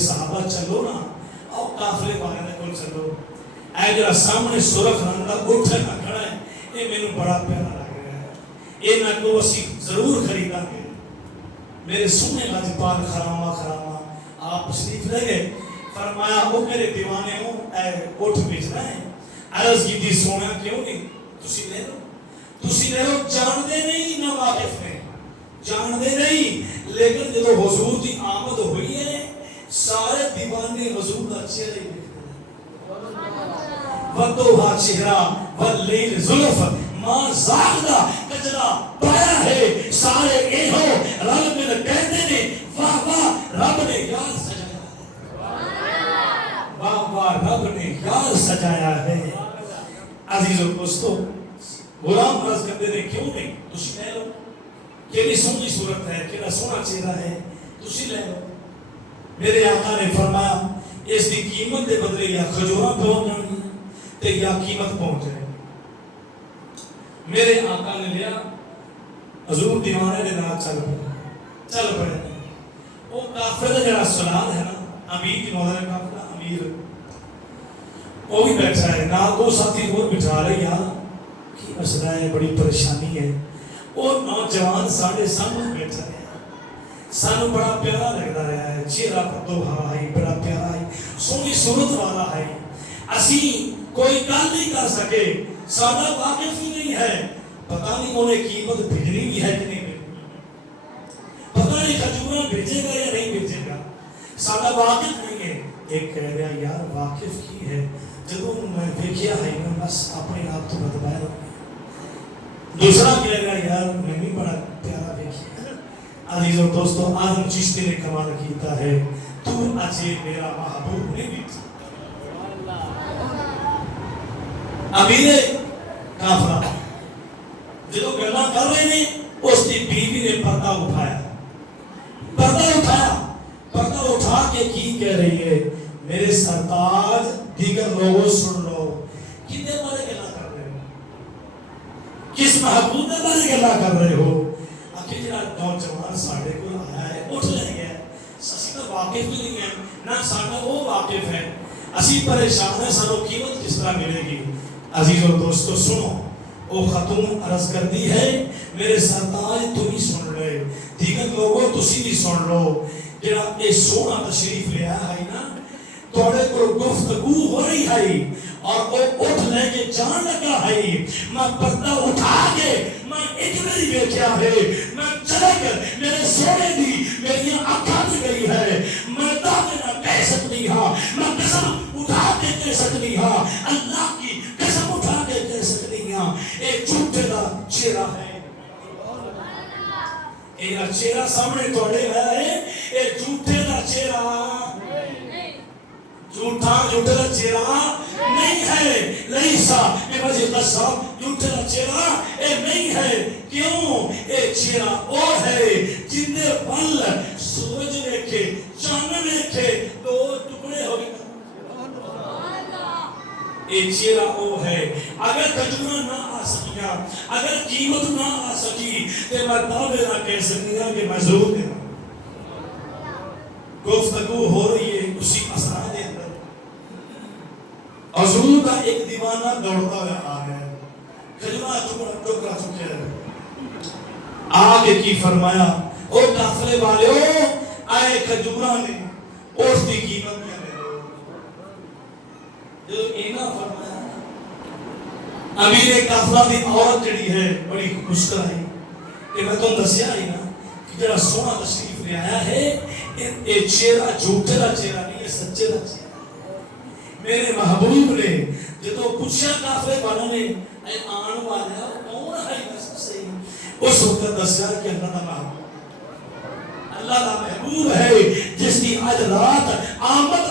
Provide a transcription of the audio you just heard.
صحابہ چلو نا آؤ قافلے والے نے کول چلو اے جڑا سامنے سرخ رنگ دا اٹھ نہ کھڑا ہے یہ مینوں بڑا پیارا لگ رہا ہے یہ نہ کو اسی ضرور خریداں گے میرے سونے لاجپال خرامہ خرامہ آپ تشریف لے گئے فرمایا وہ میرے دیوانے ہوں اے اٹھ بیچنا ہے عرض کی تھی سونا کیوں نہیں تسی لے لو جان دے نہیں نہ واقف نے جان دے نہیں لیکن جب حضور کی آمد ہوئی ہے سارے دیوانے حضور کا چہرے وَدُوہا چہرہ وَاللَّيْلِ ظُلُف ماں زاغدہ کجرا پایا ہے سارے ایہو رب میں کہتے نے واہ واہ رب نے یار سجایا ہے واہ واہ رب نے یار سجایا ہے عزیز و دوستو غلام عرض کرتے نے کیوں نہیں تسی لے لو کہ سونی صورت ہے کہ سونا چہرہ ہے تسی لے لو میرے آقا نے فرمایا اس دی قیمت دے بدلے یا کھجوراں پہنچ جانی تے یا قیمت پہنچ جائے میرے آقا نے لیا حضور دیوانے نے نال چل پڑے وہ کافر دا جڑا سلال ہے نا امیر کی مولا کافر امیر وہ بھی بیٹھا ہے نال دو ساتھی اور بٹھا رہے یار کی مسئلہ ہے بڑی پریشانی ہے اور نوجوان ساڑھے سامنے بیٹھا ہے سانو بڑا پیارا لگ رہا ہے چہرہ پردوہا ہے بڑا پیارا ہے سونی صورت والا ہے اسی کوئی گل نہیں کر سکے سادہ واقف ہی نہیں ہے پتہ نہیں انہیں قیمت بھیجنی بھی ہے کہ نہیں پتہ نہیں کھجورا بھیجے گا یا نہیں بھیجے گا سادہ واقف نہیں ہے ایک کہہ رہا یار واقف کی ہے جب میں دیکھیا ہے نا بس اپنے آپ تو بتبائے رہا دوسرا کہہ رہا یار میں بھی بڑا پیارا دیکھیا عزیز و دوستو آدم چشتی نے کمال کیتا ہے تو اچھے میرا محبوب نے بھی امیر کافرہ جدو گلہ کر رہے نے اس کی بیوی نے پردہ اٹھا کے کی کہہ رہی ہے میرے سرتاج دیگر لوگوں سن لو کتنے بارے گلہ کر رہے ہو کس محبوب نے بارے گلہ کر رہے ہو آخر جنہا نوجوان ساڑھے کو آیا ہے اٹھ لے گیا اسی تو واقف بھی نہیں ہے نہ ساڑھا وہ واقف ہے اسی پریشان ہے سانو قیمت کس طرح ملے گی عزیز و دوستو سنو او خاتون عرض کر دی ہے میرے سرتاج تو ہی سن لے دیگر لوگوں تسی بھی سن لو جڑا اے سونا تشریف لے آیا ہے نا توڑے کو گفتگو ہو رہی ہے اور وہ اٹھ لے کے جان لگا ہے میں پردہ اٹھا کے میں اجمری بیچیا ہے میں چلے کر میرے سونے دی میری آنکھاں سے گئی ہے میں دعوے نہ کہہ سکتی ہاں میں قسم اٹھا کے کہہ سکتی ہاں اللہ کی قسم اٹھا کے کہہ سکتی ہاں ایک جھوٹے دا چہرہ ہے ایک چہرہ سامنے توڑے گیا ہے ایک جھوٹے دا چہرہ جھوٹا دا چہرہ نہیں ہے لیسا بے وجہ قصاب جھوٹے دا چہرہ اے نہیں ہے کیوں اے چہرہ او ہے جن دے پل سورج دیکھے چاند دیکھے دو ٹکڑے ہو گئے اے چہرہ او ہے اگر کجورا نہ آ سکیا اگر قیمت نہ آ سکی تو میں دعوے نہ کہہ سکیا کہ میں ضرور دے گفتگو ہو رہی ہے اسی مسئلہ دے اندر حضور کا ایک دیوانہ دوڑتا ہوا آ گیا کجورا ٹکڑا چکے آگے کی فرمایا او کافلے والے ہو آئے کجورا نے اس دی قیمت میں لے لو جو اینا فرمایا امیر کافلہ دی عورت جڑی ہے بڑی خوشکر ہے کہ میں تم دسیا ہی نا کہ جڑا سونا تشریف لے آیا ہے یہ چہرہ جھوٹے دا چہرہ نہیں ہے سچے دا چہرہ میرے محبوب نے جدو پوچھا کافلے والوں نے اے آن والا کون ہے صحیح اس وقت دسیا کہ اللہ دا محبوب ہے جس کی آج رات آمد